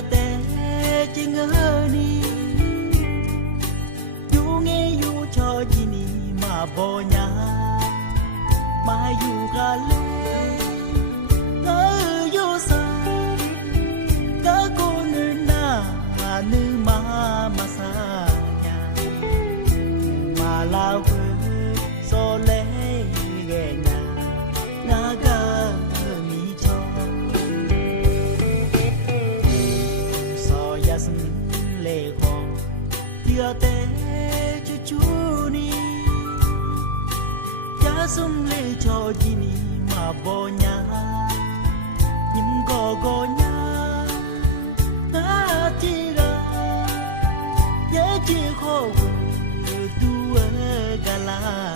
tế chỉ ngỡ ni yu nghe yu cho gì ni mà bồ nhà mà yu gà lê ngỡ yu sa ngỡ cô nữ na nữ mà sa nhà mà lao quê so lê ghé nhà ngã gà mi cho so ya sân lê khó tia tế chú chú ni ya sum lê cho gì ni mà bồ nhà nhưng có nhà ngã chi ra ya chi khó tu gà la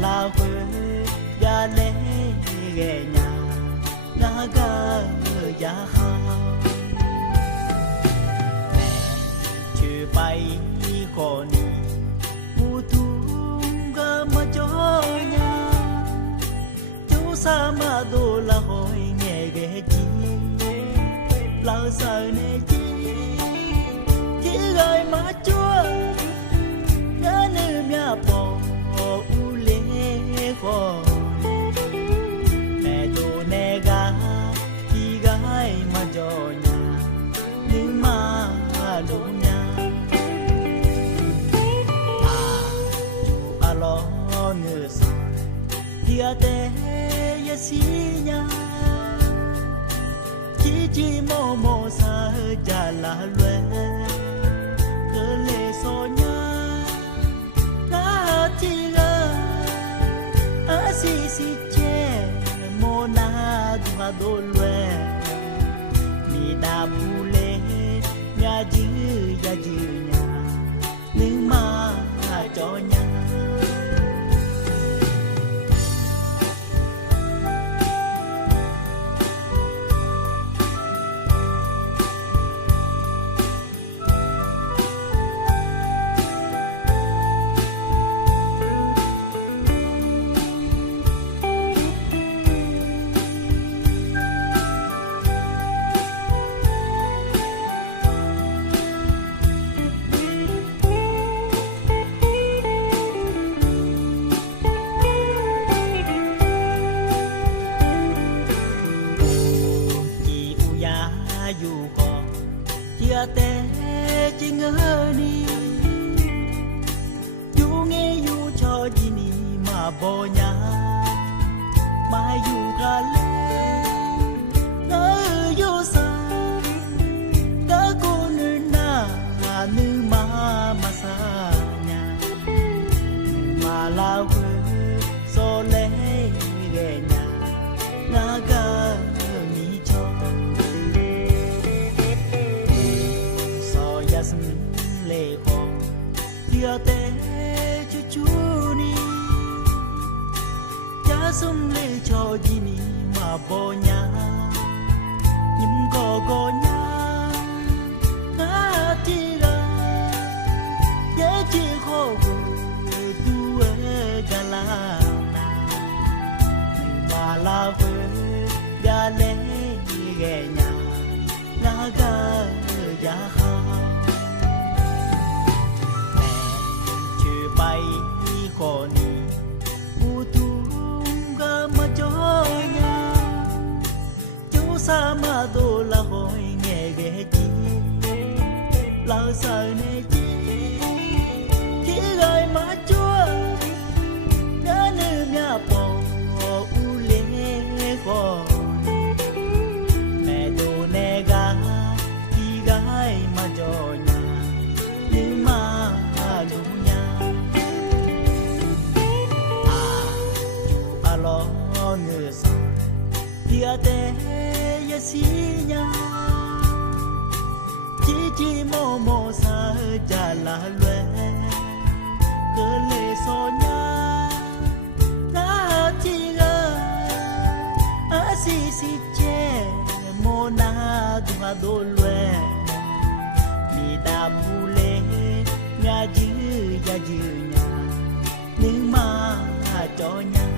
la quê ya lê ghé nhà ngã gà ya khao mẹ chưa bay có ni mù tung gà mà cho nhà chú sa mà đồ là hỏi nghe ghé chi lao sợ nè chỉ gọi mà chúa nhớ nữ nhà bò khó mẹ đồ nè gà chỉ gái mà cho nhà nhưng mà đủ nhà chú lo ngờ sao tia tế ya xí nhà chỉ mô sa cha la lue cơ lệ so nhà ngã chỉ si che mo na dua do lue mi da bule ya dư nhà nhưng mà cho nhà dù có tia tế chỉ ngỡ ni yu nghe yu cho gì ni mà bồ nhà mà yu gà lê ngỡ yu sa ngỡ cô nữ na nữ mà sa nhà mà lao quê so lê ghé nhà ngã gà mi cho sân lê khó tia tế chú chú ni cha sum lê cho gì ni mà bồ nhà nhưng có nhà ngã chi ra ya chi khó tu gà la mà la quê ya lê ghé nhà ngã gà ya khao bay khó ni mù tung gà mà cho nhà chú sa mà đồ là hỏi nghe ghé chi lao sợ nè chỉ gọi mà chúa nhớ nữ nhà bò u lê khó mẹ đồ nè gà chỉ gái mà cho nhà nhưng mà đủ nhà lo ngờ sao tia tế ya xí nhà chỉ mô sa cha la lue cơ lệ so nhà ngã chỉ gà si che mo na dua do lue mi da bule nhà dư nhà nhưng mà cho nhà